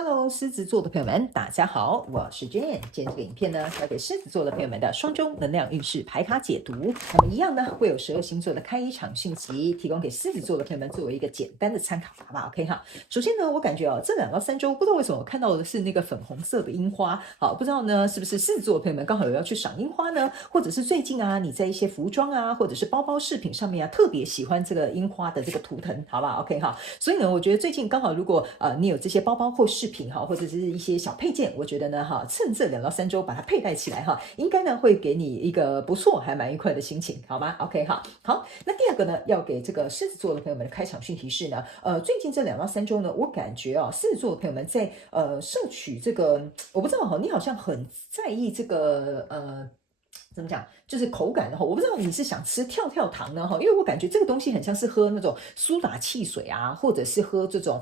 Hello，狮子座的朋友们，大家好，我是 Jane。今天这个影片呢，要给狮子座的朋友们的双周能量运势牌卡解读。那么一样呢，会有12星座的开场讯息，提供给狮子座的朋友们作为一个简单的参考，好不好 ？OK 哈。首先呢，我感觉这2到3周，不知道为什么我看到的是那个粉红色的樱花，好，不知道呢是不是狮子座的朋友们刚好有要去赏樱花呢？或者是最近啊，你在一些服装啊，或者是包包饰品上面啊，特别喜欢这个樱花的这个图腾，好不好 ？OK 哈。所以呢，我觉得最近刚好如果你有这些包包或饰品哈，或者是一些小配件，我觉得呢趁这2到3周把它佩戴起来应该呢会给你一个不错还蛮愉快的心情，好吗 ？OK 哈，好，那第二个呢，要给这个狮子座的朋友们的开场讯息是呢，最近这2到3周呢，我感觉狮子座的朋友们在摄取这个，我不知道你好像很在意这个怎么讲？就是口感的话，我不知道你是想吃跳跳糖呢因为我感觉这个东西很像是喝那种苏打汽水啊，或者是喝这种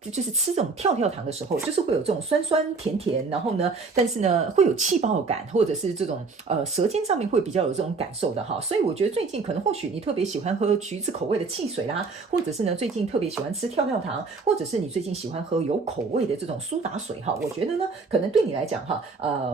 就是吃这种跳跳糖的时候，就是会有这种酸酸甜甜，然后呢，但是呢会有气泡感，或者是这种舌尖上面会比较有这种感受的所以我觉得最近可能或许你特别喜欢喝橘子口味的汽水啦，或者是呢最近特别喜欢吃跳跳糖，或者是你最近喜欢喝有口味的这种苏打水我觉得呢可能对你来讲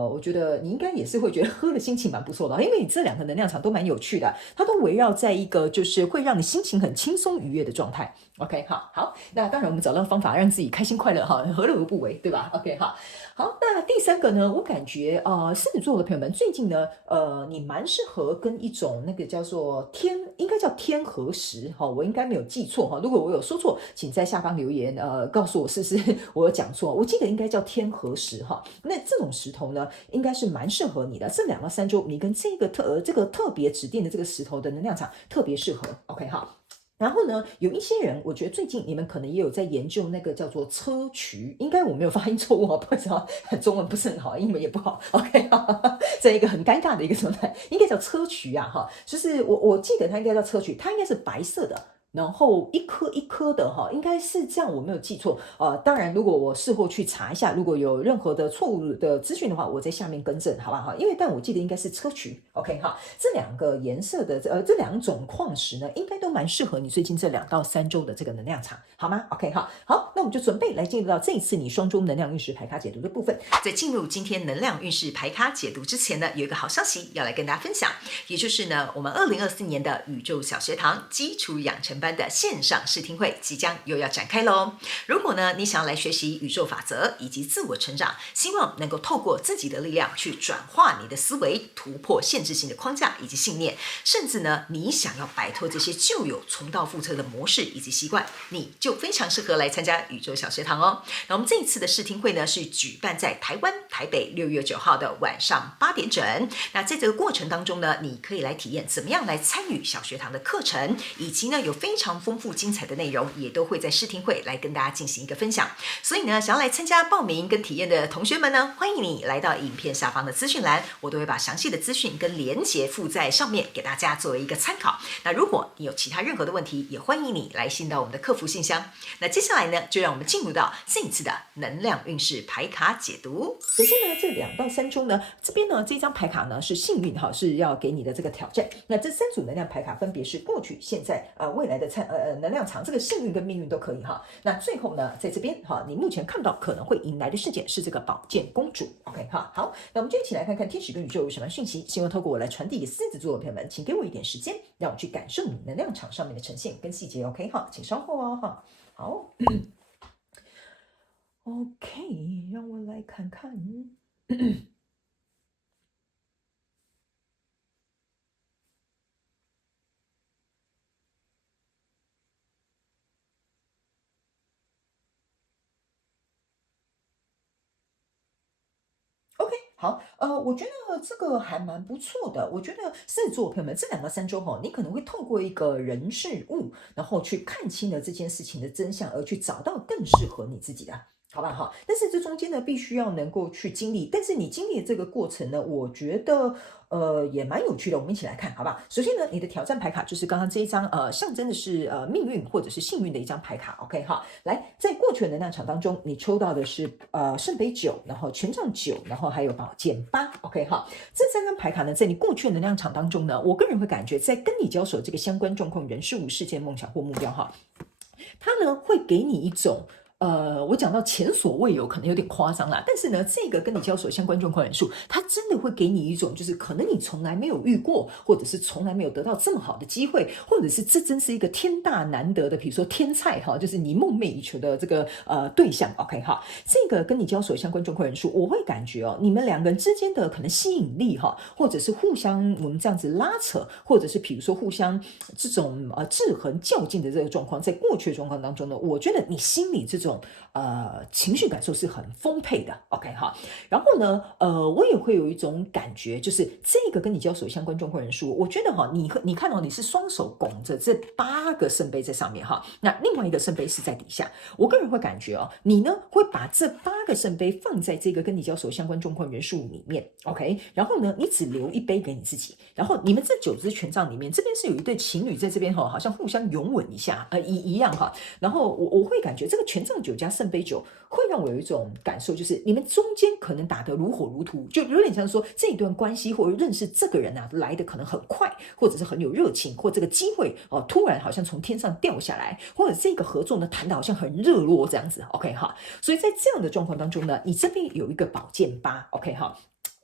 我觉得你应该也是会觉得喝的心情蛮不错的。因为你这2个能量场都蛮有趣的，它都围绕在一个就是会让你心情很轻松愉悦的状态。OK， 好，那当然我们找到方法让自己开心快乐何乐而不为，对吧 ？OK， 好，那第3个呢，我感觉狮子座的朋友们最近呢，你蛮适合跟一种那个叫做应该叫天河石我应该没有记错如果我有说错，请在下方留言告诉我是不是我有讲错，我记得应该叫天河石那这种石头呢，应该是蛮适合你的。这2到3周，你跟这个特别指定的这个石头的能量场特别适合。OK 然后呢，有一些人，我觉得最近你们可能也有在研究那个叫做砗磲，应该我没有发音错误不好意思中文不是很好，英文也不好。OK， 在一个很尴尬的一个状态，应该叫砗磲就是我记得它应该叫砗磲，它应该是白色的。然后一颗一颗的应该是这样，我没有记错。当然，如果我事后去查一下，如果有任何的错误的资讯的话，我在下面更正，好不好？但我记得应该是砗磲。OK 这2个颜色的这2种矿石呢，应该都蛮适合你最近这2到3周的这个能量场，好吗 ？OK 好，那我们就准备来进入到这一次你双周能量运势牌卡解读的部分。在进入今天能量运势牌卡解读之前呢，有一个好消息要来跟大家分享，也就是呢，我们2024年的宇宙小学堂基础养成班的线上试听会即将又要展开咯。如果呢你想要来学习宇宙法则以及自我成长，希望能够透过自己的力量去转化你的思维，突破限制性的框架以及信念，甚至呢你想要摆脱这些旧有重蹈覆辙的模式以及习惯，你就非常适合来参加宇宙小学堂哦。那我们这一次的试听会呢是举办在台湾台北6月9号的晚上8点整。那在这个过程当中呢，你可以来体验怎么样来参与小学堂的课程，以及呢有非常丰富精彩的内容，也都会在试听会来跟大家进行一个分享。所以呢，想要来参加报名跟体验的同学们呢，欢迎你来到影片下方的资讯栏，我都会把详细的资讯跟连结附在上面，给大家作为一个参考。那如果你有其他任何的问题，也欢迎你来信到我们的客服信箱。那接下来呢，就让我们进入到这一次的能量运势牌卡解读。首先呢，这2到3周呢，这边呢这张牌卡呢是幸运是要给你的这个挑战。那这3组能量牌卡分别是过去、现在、未来的能量场，这个幸运跟命运都可以那最后呢，在这边你目前看到可能会迎来的事件是这个宝剑公主。OK 好，那我们就一起来看看天使跟宇宙有什么讯息，希望透过我来传递给狮子座的朋友们，请给我一点时间，让我去感受你能量场上面的呈现跟细节。OK 请稍后好OK， 让我来看看。OK， 好，我觉得这个还蛮不错的。我觉得狮子座朋友们，这2到3周你可能会透过一个人事物，然后去看清了这件事情的真相，而去找到更适合你自己的。好吧哈，但是这中间呢，必须要能够去经历，但是你经历的这个过程呢，我觉得也蛮有趣的，我们一起来看，好不好？首先呢，你的挑战牌卡就是刚刚这一张象征的是命运或者是幸运的一张牌卡。OK 哈，来，在过去的能量场当中，你抽到的是圣杯9，然后权杖9，然后还有宝剑8。OK 哈，这3张牌卡呢，在你过去的能量场当中呢，我个人会感觉在跟你交手这个相关状况、人事物、事件、梦想或目标它呢会给你一种我讲到前所未有，可能有点夸张啦。但是呢，这个跟你交手相关状况人数，它真的会给你一种，就是可能你从来没有遇过，或者是从来没有得到这么好的机会，或者是这真是一个天大难得的，比如说天菜哈，就是你梦寐以求的这个对象。OK 哈，这个跟你交手相关状况人数，我会感觉你们两个人之间的可能吸引力哈，或者是互相我们这样子拉扯，或者是比如说互相这种制衡较劲的这个状况，在过去的状况当中呢，我觉得你心里这种情绪感受是很丰沛的。OK 哈，然后呢我也会有一种感觉，就是这个跟你交手相关状况人数，我觉得哈，你看你是双手拱着这8个圣杯在上面哈，那另外一个圣杯是在底下，我个人会感觉你呢会把这8个圣杯放在这个跟你交手相关状况人数里面。OK， 然后呢你只留1杯给你自己，然后你们这9支权杖里面，这边是有一对情侣在这边好像互相拥吻一下一样哈，然后我会感觉这个权杖9加圣杯9会让我有一种感受，就是你们中间可能打得如火如荼，就有点像说这一段关系或者认识这个人来的可能很快，或者是很有热情，或这个机会突然好像从天上掉下来，或者这个合作呢谈得好像很热络这样子。 OK 哈，所以在这样的状况当中呢，你这边有一个宝剑8。 OK 哈，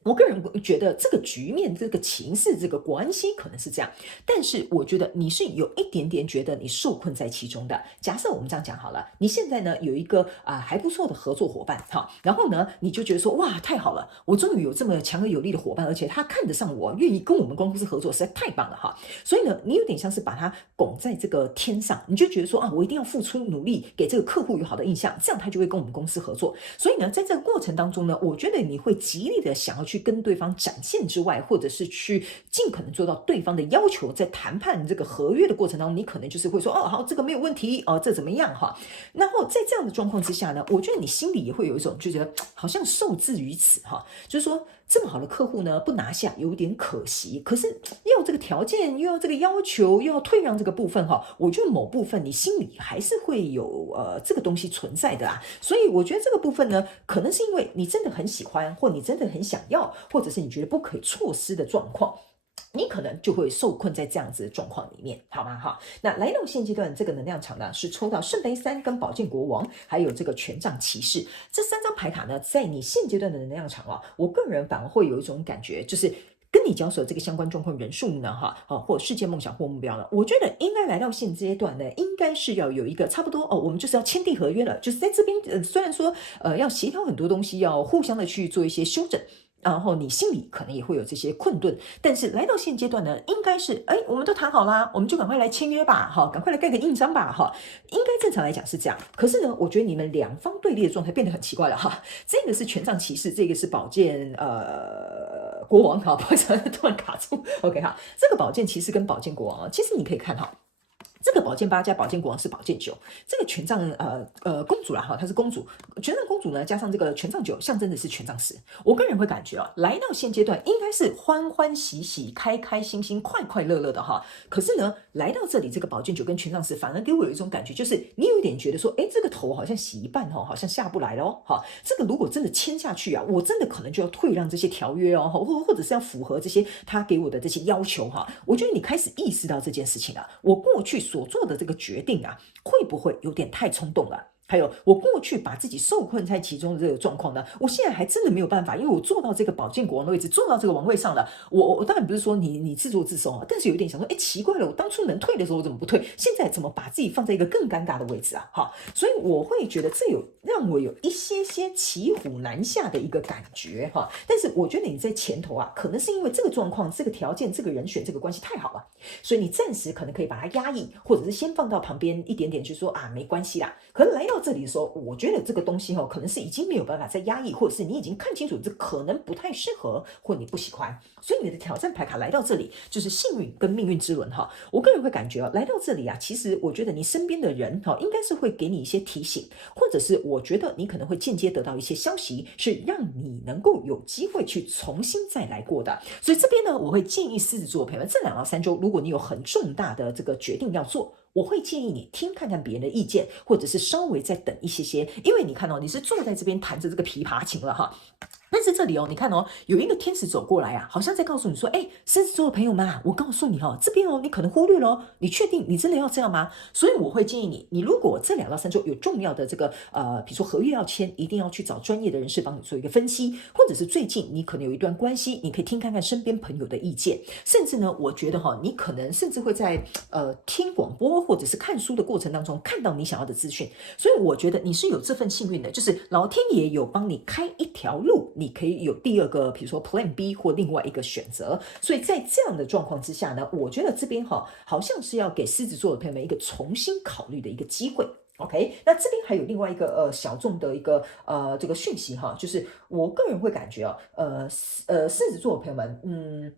我个人觉得这个局面、这个情势、这个关系可能是这样，但是我觉得你是有一点点觉得你受困在其中的。假设我们这样讲好了，你现在呢有一个还不错的合作伙伴哈，然后呢你就觉得说哇太好了，我终于有这么强而有力的伙伴，而且他看得上我，愿意跟我们公司合作，实在太棒了哈。所以呢，你有点像是把它拱在这个天上，你就觉得说我一定要付出努力，给这个客户有好的印象，这样他就会跟我们公司合作。所以呢，在这个过程当中呢，我觉得你会极力的想要去跟对方展现之外，或者是去尽可能做到对方的要求，在谈判这个合约的过程当中，你可能就是会说好，这个没有问题这怎么样哈。然后在这样的状况之下呢，我觉得你心里也会有一种就觉得好像受制于此哈，就是说这么好的客户呢不拿下有点可惜，可是又有这个条件，又要这个要求，又要退让这个部分哈，我觉得某部分你心里还是会有这个东西存在的啦。所以我觉得这个部分呢，可能是因为你真的很喜欢，或你真的很想要，或者是你觉得不可以错失的状况，你可能就会受困在这样子的状况里面，好吗？哈，那来到现阶段这个能量场呢，是抽到圣杯3跟宝剑国王，还有这个权杖骑士这3张牌卡呢，在你现阶段的能量场我个人反而会有一种感觉，就是跟你交手这个相关状况人数呢，或世界梦想或目标呢，我觉得应该来到现阶段呢，应该是要有一个差不多我们就是要签订合约了，就是在这边虽然说要协调很多东西，要互相的去做一些修正。然后你心里可能也会有这些困顿，但是来到现阶段呢，应该是我们都谈好啦，我们就赶快来签约吧，赶快来盖个印章吧，应该正常来讲是这样。可是呢，我觉得你们两方对立的状态变得很奇怪了哈。这个是权杖骑士，这个是宝剑国王，不好意思，突然卡住。OK 哈，这个宝剑骑士跟宝剑国王其实你可以看这个宝剑8加宝剑国王是宝剑9，这个权杖公主啦她是公主，权杖公主呢加上这个权杖9，象征的是权杖10。我个人会感觉来到现阶段应该是欢欢喜喜、开开心心、快快乐乐的可是呢，来到这里这个宝剑9跟权杖10，反而给我有一种感觉，就是你有一点觉得说，这个头好像洗一半好像下不来了这个如果真的签下去我真的可能就要退让这些条约或者是要符合这些他给我的这些要求我觉得你开始意识到这件事情我过去所做的这个决定会不会有点太冲动了？还有我过去把自己受困在其中的这个状况呢，我现在还真的没有办法，因为我做到这个宝剑国王的位置，做到这个王位上了。我当然不是说你自作自受但是有点想说，奇怪了，我当初能退的时候我怎么不退？现在怎么把自己放在一个更尴尬的位置所以我会觉得这让我有一些骑虎难下的一个感觉但是我觉得你在前头可能是因为这个状况、这个条件、这个人选、这个关系太好了，所以你暂时可能可以把它压抑，或者是先放到旁边一点点，就说没关系啦。可是来到这里的时候，我觉得这个东西可能是已经没有办法再压抑，或者是你已经看清楚这可能不太适合，或你不喜欢，所以你的挑战牌卡来到这里就是幸运跟命运之轮我个人会感觉来到这里其实我觉得你身边的人应该是会给你一些提醒，或者是我觉得你可能会间接得到一些消息，是让你能够有机会去重新再来过的。所以这边呢，我会建议狮子座朋友们，这2到3周，如果你有很重大的这个决定要做，我会建议你听看看别人的意见，或者是稍微再等一些，因为你看你是坐在这边弹着这个琵琶琴了但是这里哦，你看哦，有一个天使走过来啊，好像在告诉你说，哎，狮子座的朋友们啊，我告诉你哦，这边哦，你可能忽略了哦，你确定你真的要这样吗？所以我会建议你，你如果这2到3周有重要的这个比如说合约要签，一定要去找专业的人士帮你做一个分析，或者是最近你可能有一段关系，你可以听看看身边朋友的意见，甚至呢，我觉得哈，你可能甚至会在听广播或者是看书的过程当中看到你想要的资讯，所以我觉得你是有这份幸运的，就是老天爷有帮你开一条路。你可以有第二个，比如说 Plan B 或另外一个选择，所以在这样的状况之下呢，我觉得这边好像是要给狮子座的朋友们一个重新考虑的一个机会。OK， 那这边还有另外一个小众的一个这个讯息哈，就是我个人会感觉狮子座的朋友们，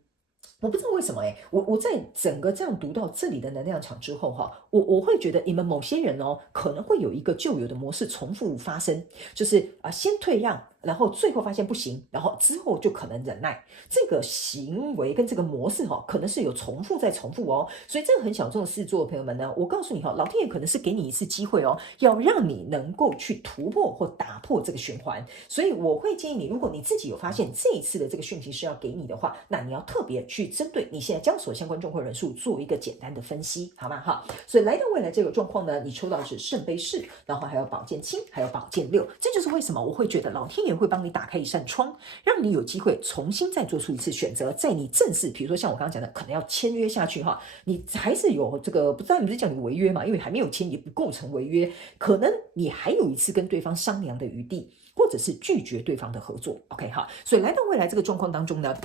我不知道为什么我在整个这样读到这里的能量场之后我会觉得你们某些人可能会有一个旧有的模式重复发生，就是先退让，然后最后发现不行，然后之后就可能忍耐，这个行为跟这个模式可能是有重复再重复哦，所以这个很小众的狮子座的朋友们呢，我告诉你老天爷可能是给你一次机会要让你能够去突破或打破这个循环，所以我会建议你，如果你自己有发现这一次的这个讯息是要给你的话，那你要特别去针对你现在交所相关状况人数做一个简单的分析，好吗？所以来到未来这个状况呢，你抽到的是圣杯4，然后还有宝剑7，还有宝剑6，这就是为什么我会觉得老天爷会帮你打开一扇窗，让你有机会重新再做出一次选择，在你正式，比如说像我刚刚讲的，可能要签约下去你还是有这个，不知道你不是讲你违约嘛？因为还没有签也不构成违约，可能你还有一次跟对方商量的余地，或者是拒绝对方的合作。OK 所以来到未来这个状况当中呢，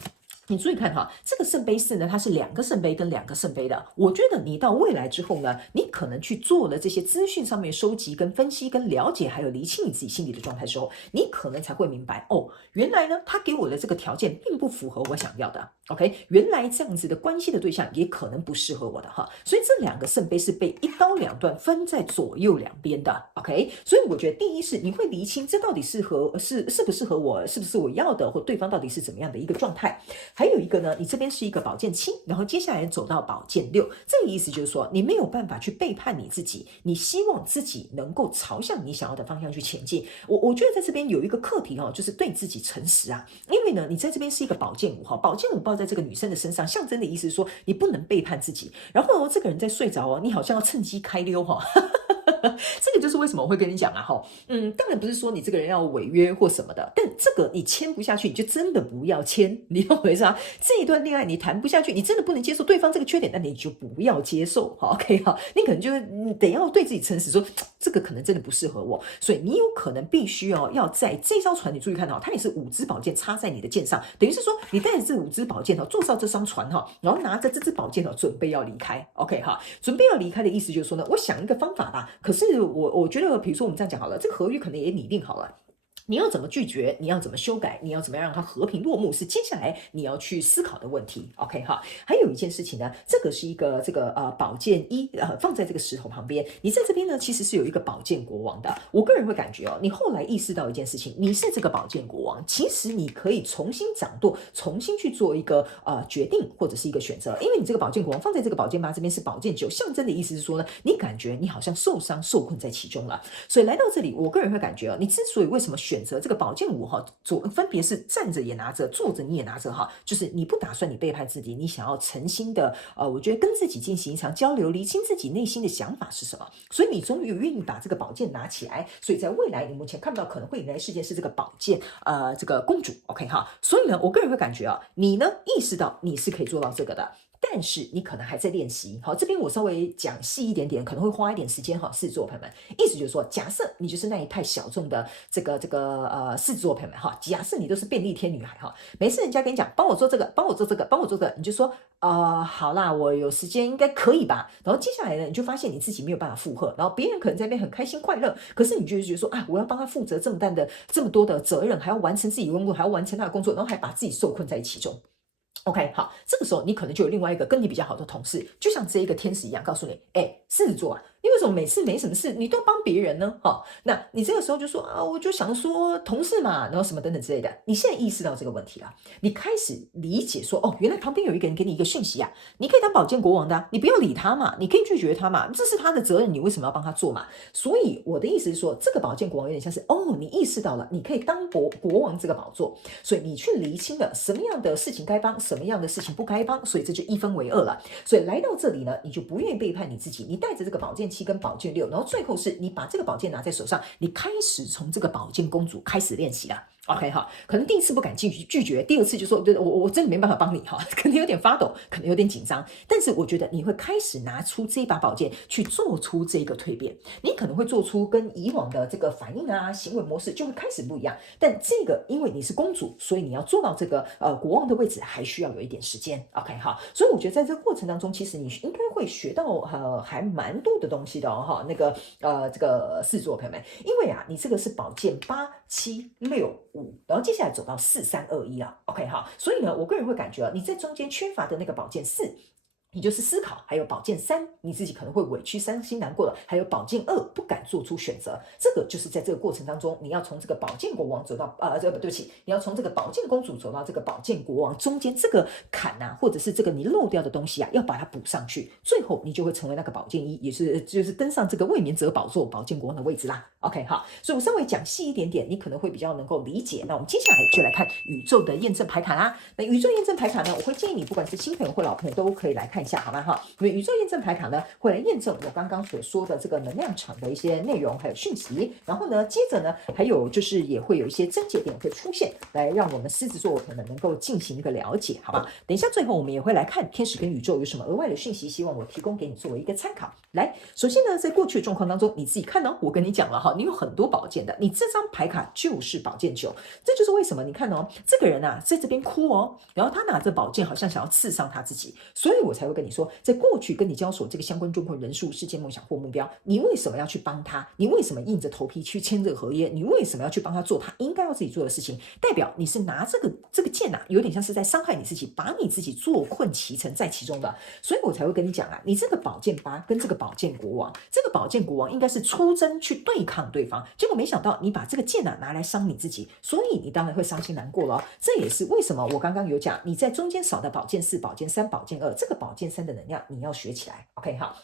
你注意看这个圣杯4呢，它是2个圣杯跟2个圣杯的。我觉得你到未来之后呢，你可能去做了这些资讯上面收集、跟分析、跟了解，还有厘清你自己心里的状态的时候，你可能才会明白原来呢，他给我的这个条件并不符合我想要的。OK， 原来这样子的关系的对象也可能不适合我的所以这2个圣杯是被一刀两断分在左右两边的。OK， 所以我觉得第一是你会厘清这到底适不适合我，是不是我要的，或对方到底是怎么样的一个状态。还有一个呢，你这边是一个宝剑7，然后接下来走到宝剑6，这个意思就是说你没有办法去背叛你自己，你希望自己能够朝向你想要的方向去前进。我觉得在这边有一个课题就是对自己诚实啊，因为呢你在这边是一个宝剑5宝剑5抱在这个女生的身上，象征的意思是说你不能背叛自己，然后这个人在睡着你好像要趁机开溜这个就是为什么我会跟你讲当然不是说你这个人要违约或什么的，但这个你签不下去，你就真的不要签，你懂我意思啊？这一段恋爱你谈不下去，你真的不能接受对方这个缺点，那你就不要接受，OK 你可能就是得要对自己诚实说，这个可能真的不适合我，所以你有可能必须要在这艘船，你注意看它也是5支宝剑插在你的剑上，等于是说你带着这5支宝剑坐上这艘船然后拿着这支宝剑准备要离开 ，OK 准备要离开的意思就是说呢，我想一个方法吧，可是我觉得，比如说我们这样讲好了，这个合约可能也拟定好了。你要怎么拒绝？你要怎么修改？你要怎么样让它和平落幕？是接下来你要去思考的问题。OK 还有一件事情呢，这个是一个宝剑1放在这个石头旁边，你在这边呢其实是有一个宝剑国王的。我个人会感觉你后来意识到一件事情，你是这个宝剑国王，其实你可以重新掌舵，重新去做一个决定或者是一个选择，因为你这个宝剑国王放在这个宝剑8这边是宝剑9，象征的意思是说呢，你感觉你好像受伤受困在其中了。所以来到这里，我个人会感觉你之所以为什么选择这个宝剑5分别是站着也拿着，坐着你也拿着就是你不打算你背叛自己，你想要诚心的我觉得跟自己进行一场交流，厘清自己内心的想法是什么，所以你终于愿意把这个宝剑拿起来，所以在未来你目前看不到可能会迎来的事件是这个宝剑这个公主 OK 所以呢我个人会感觉你呢意识到你是可以做到这个的，但是你可能还在练习。好，这边我稍微讲细一点点，可能会花一点时间狮子座朋友们，意思就是说，假设你就是那一派小众的这个狮子座朋友们假设你都是便利贴女孩每次人家跟你讲帮我做这个，帮我做这个，帮我做这个，你就说好啦，我有时间应该可以吧。然后接下来呢，你就发现你自己没有办法负荷，然后别人可能在那边很开心快乐，可是你就觉得说我要帮他负责这么多的责任，还要完成自己的工作，还要完成他的工作，然后还把自己受困在其中。OK， 这个时候你可能就有另外一个跟你比较好的同事，就像这一个天使一样，告诉你，狮子座你为什么每次没什么事你都帮别人呢？那你这个时候就说啊，我就想说同事嘛，然后什么等等之类的。你现在意识到这个问题了，你开始理解说，哦，原来旁边有一个人给你一个讯息啊，你可以当宝剑国王的你不要理他嘛，你可以拒绝他嘛，这是他的责任，你为什么要帮他做嘛？所以我的意思是说，这个宝剑国王有点像是，哦，你意识到了，你可以当国王这个宝座，所以你去厘清了什么样的事情该帮，什么样的事情不该帮，所以这就一分为二了。所以来到这里呢，你就不愿意背叛你自己，你带着这个宝剑7跟宝剑6，然后最后是你把这个宝剑拿在手上，你开始从这个宝剑公主开始练习了。OK 哈，可能第一次不敢拒绝，第二次就说我真的没办法帮你哈，可能有点发抖，可能有点紧张，但是我觉得你会开始拿出这一把宝剑去做出这个蜕变，你可能会做出跟以往的这个反应啊行为模式就会开始不一样，但这个因为你是公主，所以你要做到这个国王的位置还需要有一点时间。OK 哈，所以我觉得在这个过程当中，其实你应该会学到还蛮多的东西的哈，那个这个狮子座朋友们，因为啊你这个是宝剑8、7、6、5，然后接下来走到4、3、2、1了。OK 哈，所以呢，我个人会感觉你在中间缺乏的那个宝剑4。也就是思考，还有宝剑3，你自己可能会委屈、伤心、难过的，还有宝剑2，不敢做出选择。这个就是在这个过程当中，你要从这个宝剑国王走到对不起，你要从这个宝剑公主走到这个宝剑国王中间这个坎啊，或者是这个你漏掉的东西啊，要把它补上去，最后你就会成为那个宝剑1，也是就是登上这个卫冕者宝座宝剑国王的位置啦。OK 好，所以我稍微讲细一点点，你可能会比较能够理解。那我们接下来就来看宇宙的验证牌卡啦。那宇宙验证牌卡呢，我会建议你不管是新朋友或老朋友都可以来看一下，好吗？哈，因为宇宙验证牌卡呢会来验证我刚刚所说的这个能量场的一些内容还有讯息，然后呢，接着呢还有就是也会有一些症结点会出现，来让我们狮子座朋友们能够进行一个了解，好吧？等一下最后我们也会来看天使跟宇宙有什么额外的讯息，希望我提供给你作为一个参考。来，首先呢，在过去的状况当中，你自己看哦，我跟你讲了哈，你有很多宝剑的，你这张牌卡就是宝剑9，这就是为什么你看哦，这个人啊在这边哭哦，然后他拿着宝剑好像想要刺伤他自己，所以我才会跟你说，在过去跟你交手这个相关状况人数、事件、梦想或目标，你为什么要去帮他？你为什么硬着头皮去签这个合约？你为什么要去帮他做他应该要自己做的事情？代表你是拿这个剑啊，有点像是在伤害你自己，把你自己坐困其成在其中的，所以我才会跟你讲啊，你这个宝剑8跟这个宝剑国王，这个宝剑国王应该是出征去对抗对方，结果没想到你把这个剑啊拿来伤你自己，所以你当然会伤心难过了。这也是为什么我刚刚有讲，你在中间少的宝剑4、宝剑3、宝剑2，这个宝剑3的能量你要学起来。OK 好。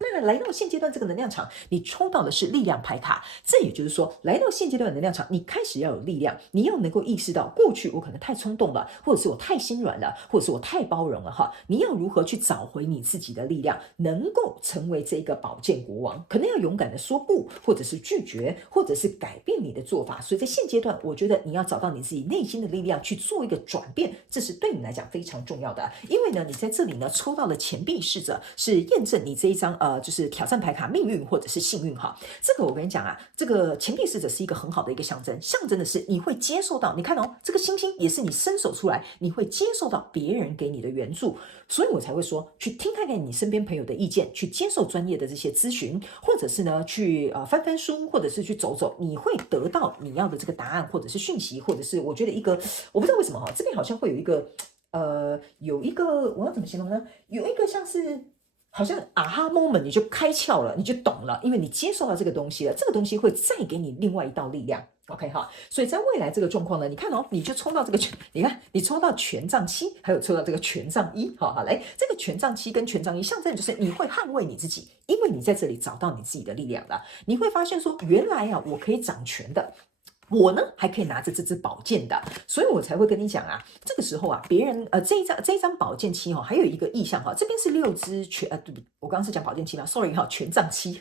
那来到现阶段这个能量场，你抽到的是力量牌卡，这也就是说，来到现阶段的能量场，你开始要有力量，你要能够意识到，过去我可能太冲动了，或者是我太心软了，或者是我太包容了哈。你要如何去找回你自己的力量，能够成为这个宝剑国王？可能要勇敢的说不，或者是拒绝，或者是改变你的做法。所以在现阶段，我觉得你要找到你自己内心的力量去做一个转变，这是对你来讲非常重要的。因为呢，你在这里呢抽到了钱币侍者，是验证你这一张就是挑战牌卡命运或者是幸运哈。这个我跟你讲啊，这个钱币侍者是一个很好的一个象征，象征的是你会接受到，你看哦，这个星星也是你伸手出来，你会接受到别人给你的援助，所以我才会说去听看看你身边朋友的意见，去接受专业的这些咨询，或者是呢去翻翻书，或者是去走走，你会得到你要的这个答案，或者是讯息，或者是我觉得一个我不知道为什么哈，这边好像会有一个有一个我要怎么形容呢？有一个像是。好像啊哈 moment 你就开窍了，你就懂了，因为你接受到这个东西了，这个东西会再给你另外一道力量。OK 哈，所以在未来这个状况呢，你看哦，你就抽到这个你看你抽到权杖7，还有抽到这个权杖1，好，来这个权杖7跟权杖1象征就是你会捍卫你自己，因为你在这里找到你自己的力量了，你会发现说原来啊我可以掌权的。我呢还可以拿着这支宝剑的，所以我才会跟你讲啊，这个时候啊，别人这一张宝剑7哈，还有一个意象哈，这边是6支对不对？我刚刚是讲宝剑7嘛 ，sorry 哈，权杖7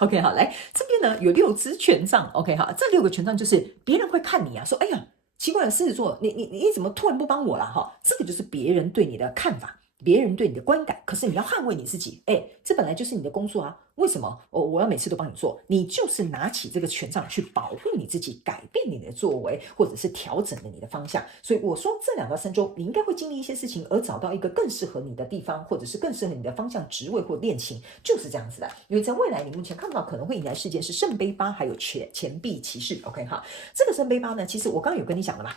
，OK 好，来这边呢有6支权杖 ，OK 好，这6个权杖就是别人会看你啊，说哎呀，奇怪了，狮子座，你怎么突然不帮我了哈？这个就是别人对你的看法。别人对你的观感，可是你要捍卫你自己，这本来就是你的工作啊。为什么我要每次都帮你做？你就是拿起这个权杖去保护你自己，改变你的作为，或者是调整了你的方向。所以我说这2到3周，你应该会经历一些事情，而找到一个更适合你的地方，或者是更适合你的方向、职位或恋情，就是这样子的。因为在未来，你目前看到可能会引来事件是圣杯8，还有钱币骑士。OK 哈，这个圣杯8呢，其实我刚刚有跟你讲了嘛。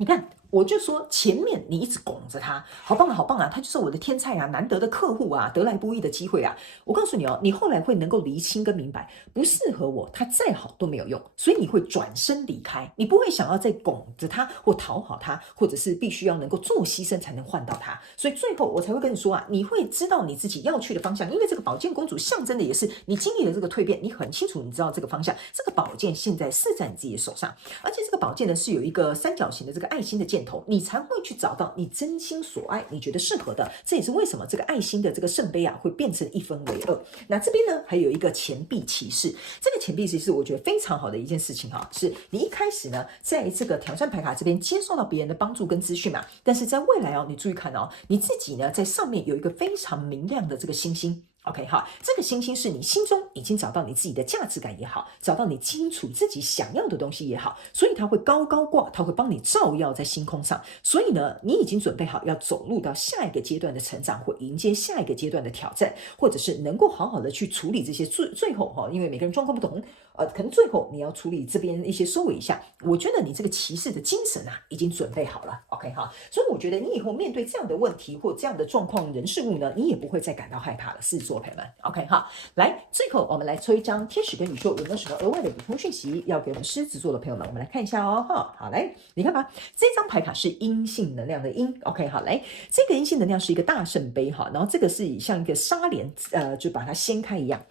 你看，我就说前面你一直拱着他，好棒啊，好棒啊，他就是我的天才啊，难得的客户啊，得来不易的机会啊。我告诉你哦，你后来会能够厘清跟明白，不适合我，他再好都没有用，所以你会转身离开，你不会想要再拱着他或讨好他，或者是必须要能够做牺牲才能换到他。所以最后我才会跟你说啊，你会知道你自己要去的方向，因为这个宝剑公主象征的也是你经历了这个蜕变，你很清楚，你知道这个方向，这个宝剑现在是在你自己的手上，而且这个宝剑呢是有一个三角形的这个爱心的箭头，你才会去找到你真心所爱，你觉得适合的。这也是为什么这个爱心的这个圣杯啊会变成一分为二。那这边呢还有一个钱币骑士，这个钱币骑士我觉得非常好的一件事情哈，是你一开始呢在这个挑战牌卡这边接受到别人的帮助跟资讯嘛，但是在未来哦，你注意看哦，你自己呢在上面有一个非常明亮的这个星星。OK 哈，这个星星是你心中已经找到你自己的价值感也好，找到你清楚自己想要的东西也好，所以它会高高挂，它会帮你照耀在星空上。所以呢，你已经准备好要走入到下一个阶段的成长，或迎接下一个阶段的挑战，或者是能够好好的去处理这些最后哈，因为每个人状况不同，可能最后你要处理这边一些收尾一下。我觉得你这个骑士的精神啊，已经准备好了 ，OK 哈。所以我觉得你以后面对这样的问题或这样的状况、人事物呢，你也不会再感到害怕了，狮子座朋友们 ，OK 哈。来，最后我们来抽一张天使跟宇宙有没有什么额外的补充讯息要给我们狮子座的朋友们？我们来看一下哦，哈，好，来，你看吧，这张牌卡是阴性能量的阴 ，OK 好，来，这个阴性能量是一个大圣杯哈，然后这个是像一个纱帘，就把它掀开一样。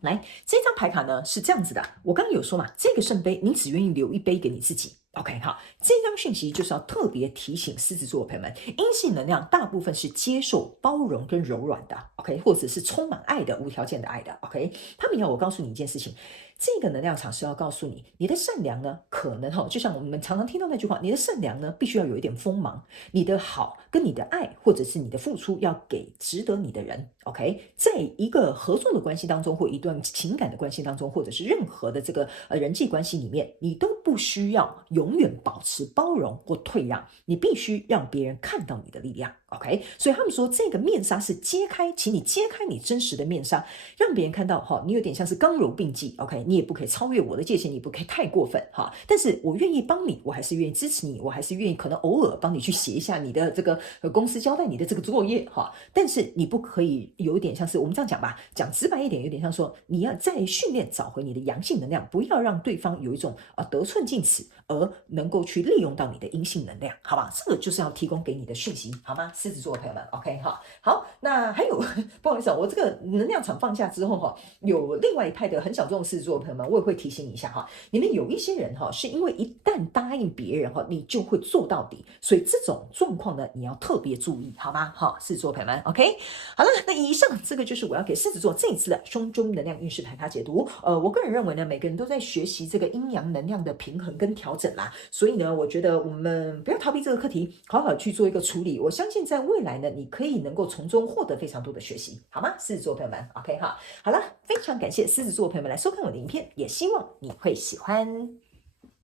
来，这张牌卡呢是这样子的，我刚刚有说嘛，这个圣杯你只愿意留一杯给你自己。OK 好，这张讯息就是要特别提醒狮子座的朋友们，阴性能量大部分是接受、包容跟柔软的 ，OK， 或者是充满爱的、无条件的爱的 ，OK。他们要我告诉你一件事情，这个能量场是要告诉你，你的善良呢，可能就像我们常常听到那句话，你的善良呢，必须要有一点锋芒，你的好跟你的爱，或者是你的付出，要给值得你的人。OK， 在一个合作的关系当中，或一段情感的关系当中，或者是任何的这个人际关系里面，你都不需要永远保持包容或退让，你必须让别人看到你的力量。OK， 所以他们说这个面纱是揭开，请你揭开你真实的面纱，让别人看到你有点像是刚柔并济。OK， 你也不可以超越我的界限，你不可以太过分但是我愿意帮你，我还是愿意支持你，我还是愿意可能偶尔帮你去写一下你的这个公司交代你的这个作业但是你不可以有一点像是我们这样讲吧，讲直白一点，有点像说你要在训练找回你的阳性能量，不要让对方有一种得寸进尺，而能够去利用到你的阴性能量，好吧？这个就是要提供给你的讯息，好吗？狮子座的朋友们 ，OK 哈，好，那还有不好意思我这个能量场放下之后有另外一派的很小众的狮子座的朋友们，我也会提醒一下你们有一些人是因为一旦答应别人你就会做到底，所以这种状况呢，你要特别注意，好吗？狮子座的朋友们 ，OK， 好了，那以上这个就是我要给狮子座这一次的双周能量运势牌卡解读。我个人认为呢，每个人都在学习这个阴阳能量的平衡跟调整啦，所以呢，我觉得我们不要逃避这个课题，好好去做一个处理。我相信在未来呢，你可以能够从中获得非常多的学习，好吗？狮子座朋友们 ，OK 好了，非常感谢狮子座朋友们来收看我的影片，也希望你会喜欢。